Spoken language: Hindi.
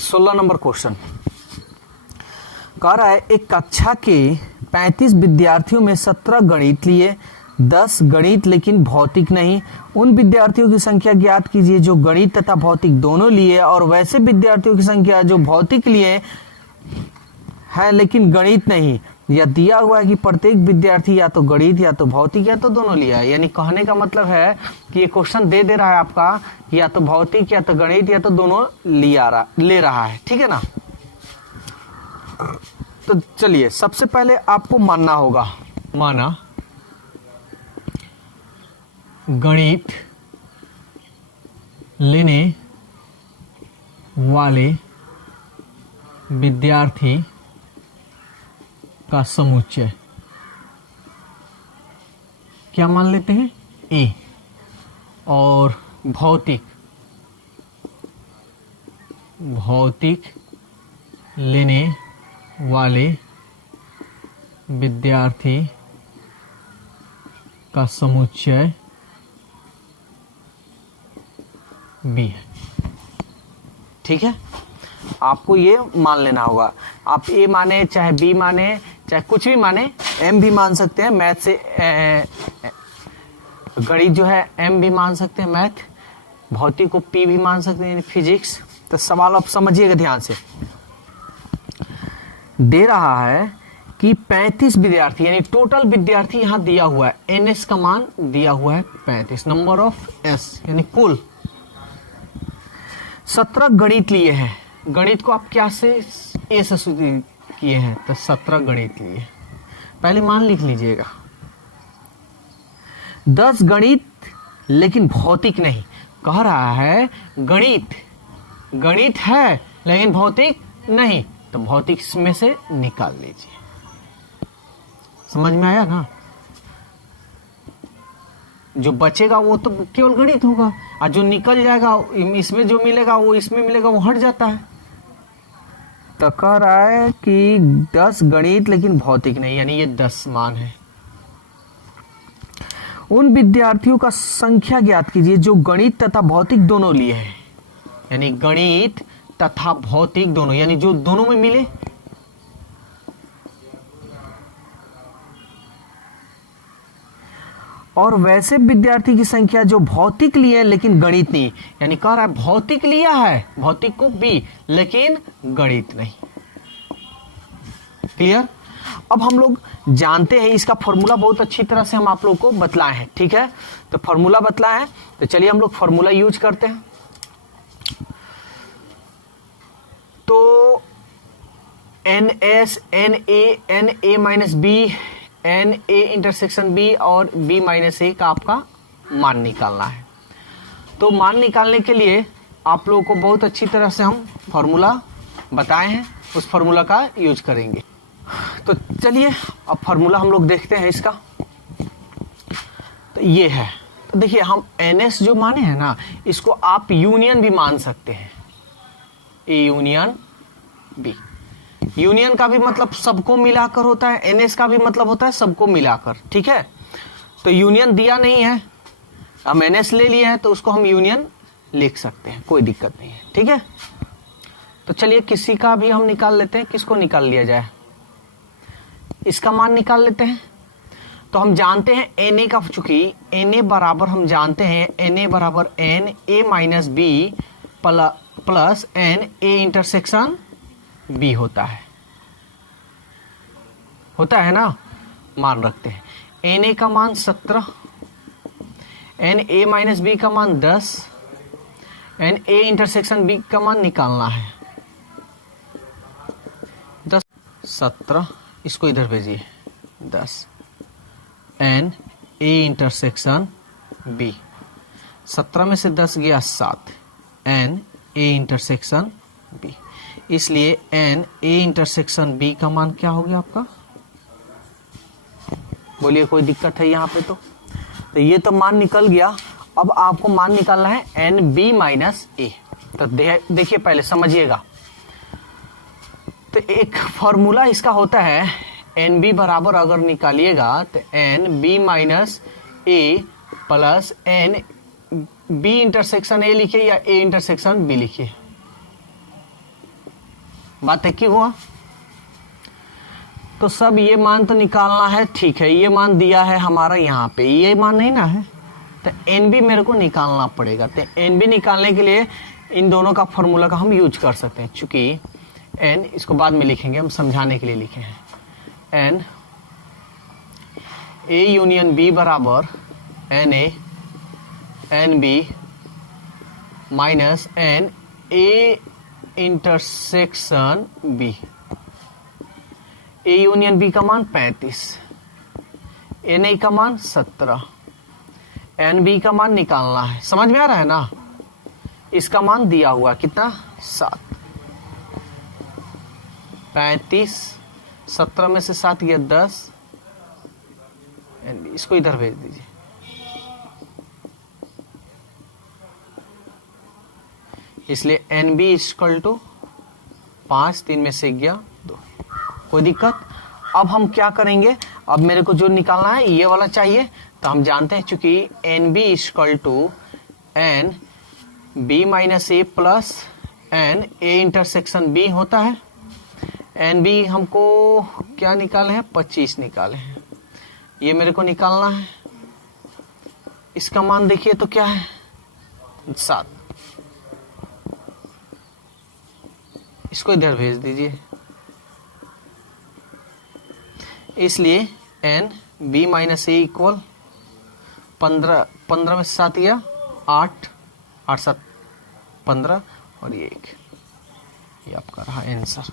16 नंबर क्वेश्चन कह रहा है एक कक्षा के 35 विद्यार्थियों में 17 गणित लिए, 10 गणित लेकिन भौतिक नहीं। उन विद्यार्थियों की संख्या ज्ञात कीजिए जो गणित तथा भौतिक दोनों लिए, और वैसे विद्यार्थियों की संख्या जो भौतिक लिए है लेकिन गणित नहीं। यह दिया हुआ है कि प्रत्येक विद्यार्थी या तो गणित या तो भौतिक या तो दोनों लिया है। यानी कहने का मतलब है कि ये क्वेश्चन दे रहा है आपका या तो भौतिक या तो गणित या तो दोनों ले रहा है, ठीक है ना। तो चलिए सबसे पहले आपको मानना होगा, माना गणित लेने वाले विद्यार्थी का समुच्चय क्या मान लेते हैं ए, और भौतिक लेने वाले विद्यार्थी का समुच्चय बी है, ठीक है। आपको ये मान लेना होगा। आप ए माने चाहे बी माने चाहे कुछ भी माने, एम भी मान सकते हैं मैथ से, गणित जो है एम भी मान सकते हैं मैथ, भौतिक को पी भी मान सकते हैं फिजिक्स। तो सवाल आप समझिएगा ध्यान से। दे रहा है कि 35 विद्यार्थी यानी टोटल विद्यार्थी यहां दिया हुआ है, एनएस का मान दिया हुआ है 35, नंबर ऑफ एस यानी कुल 17 गणित लिए हैं। गणित को आप क्या से ए से किए हैं तो 17 गणित लिए। पहले मान लिख लीजिएगा। 10 गणित लेकिन भौतिक नहीं। कह रहा है गणित है लेकिन भौतिक नहीं, तो भौतिक में से निकाल लीजिए। समझ में आया ना। जो बचेगा वो तो केवल गणित होगा, और जो निकल जाएगा इसमें जो मिलेगा वो इसमें मिलेगा, वो हट जाता है। तो कह रहा है कि 10 गणित लेकिन भौतिक नहीं, यानी ये 10 मान है। उन विद्यार्थियों का संख्या ज्ञात कीजिए जो गणित तथा भौतिक दोनों लिए हैं, यानी गणित तथा भौतिक दोनों, यानी जो दोनों में मिले। और वैसे विद्यार्थी की संख्या जो भौतिक लिए लेकिन गणित नहीं, यानी कह रहा है भौतिक लिया है, भौतिक को बी लेकिन गणित नहीं। क्लियर। अब हम लोग जानते हैं इसका फॉर्मूला बहुत अच्छी तरह से हम आप लोग को बतलाए हैं, ठीक है। तो फॉर्मूला बतलाए हैं, तो चलिए हम लोग फॉर्मूला यूज करते हैं। तो N S N A minus B, N A intersection B और बी माइनस ए का आपका मान निकालना है। तो मान निकालने के लिए आप लोगों को बहुत अच्छी तरह से हम फॉर्मूला बताए हैं, उस फॉर्मूला का यूज करेंगे। तो चलिए अब फॉर्मूला हम लोग देखते हैं इसका। तो ये है, तो देखिए हम एन एस जो माने हैं ना, इसको आप यूनियन भी मान सकते हैं, ए यूनियन बी। यूनियन का भी मतलब सबको मिलाकर होता है, एनएस का भी मतलब होता है सबको मिलाकर, ठीक है। तो यूनियन दिया नहीं है, हम एनएस ले लिए हैं तो उसको हम यूनियन लिख सकते हैं, कोई दिक्कत नहीं है, ठीक है। तो चलिए किसी का भी हम निकाल लेते हैं। किसको निकाल लिया जाए, इसका मान निकाल लेते हैं। तो हम जानते हैं एन ए का, चूंकि एन ए बराबर हम जानते हैं एन ए बराबर N A minus B plus N A intersection B होता है ना। मान रखते हैं एन ए का मान 17, एन ए माइनस बी का मान 10, एन ए इंटरसेक्शन बी का मान निकालना है 10, 17, इसको इधर भेजिए 10, एन ए इंटरसेक्शन बी, 17 में से 10 गया 7, एन ए इंटरसेक्शन बी। इसलिए एन ए इंटरसेक्शन बी का मान क्या हो गया आपका, बोलिए कोई दिक्कत है यहाँ पे। तो ये तो मान निकल गया। अब आपको मान निकालना है एन बी माइनस ए। तो देखिए पहले समझिएगा। तो एक फॉर्मूला इसका होता है एन बी बराबर अगर निकालिएगा तो N B minus A plus N B intersection A लिखिए या ए इंटरसेक्शन बी लिखिए। बात है, क्यों हुआ? तो सब ये मान तो निकालना है, ठीक है, ये मान दिया है हमारा यहाँ पे, ये मान नहीं ना है, तो एन बी मेरे को निकालना पड़ेगा। तो एन बी निकालने के लिए इन दोनों का फॉर्मूला का हम यूज कर सकते हैं, चूंकि एन, इसको बाद में लिखेंगे, हम समझाने के लिए लिखे हैं, एन ए यूनियन बी बराबर N A N B minus N A intersection B. A union B का मान 35, एन ए का मान 17, एन बी का मान निकालना है। समझ में आ रहा है ना? इसका मान दिया हुआ कितना? 7। 35, 17 में से 7 गया 10, एन बी, इसको इधर भेज दीजिए। इसलिए एन बी इक्वल टू 5, 3 में से गया 2। कोई दिक्कत? अब हम क्या करेंगे, अब मेरे को जो निकालना है ये वाला चाहिए, तो हम जानते हैं चूंकि N B equal to N B minus A plus N A intersection B होता है। एन बी हमको क्या निकाले हैं? 25 निकाले हैं, ये मेरे को निकालना है। इसका मान देखिए तो क्या है? 7। इसको इधर भेज दीजिए। इसलिए एन बी माइनस ए इक्वल 15 में से 7 गया 8, 8 7 15 और ये 1, ये आपका रहा आंसर।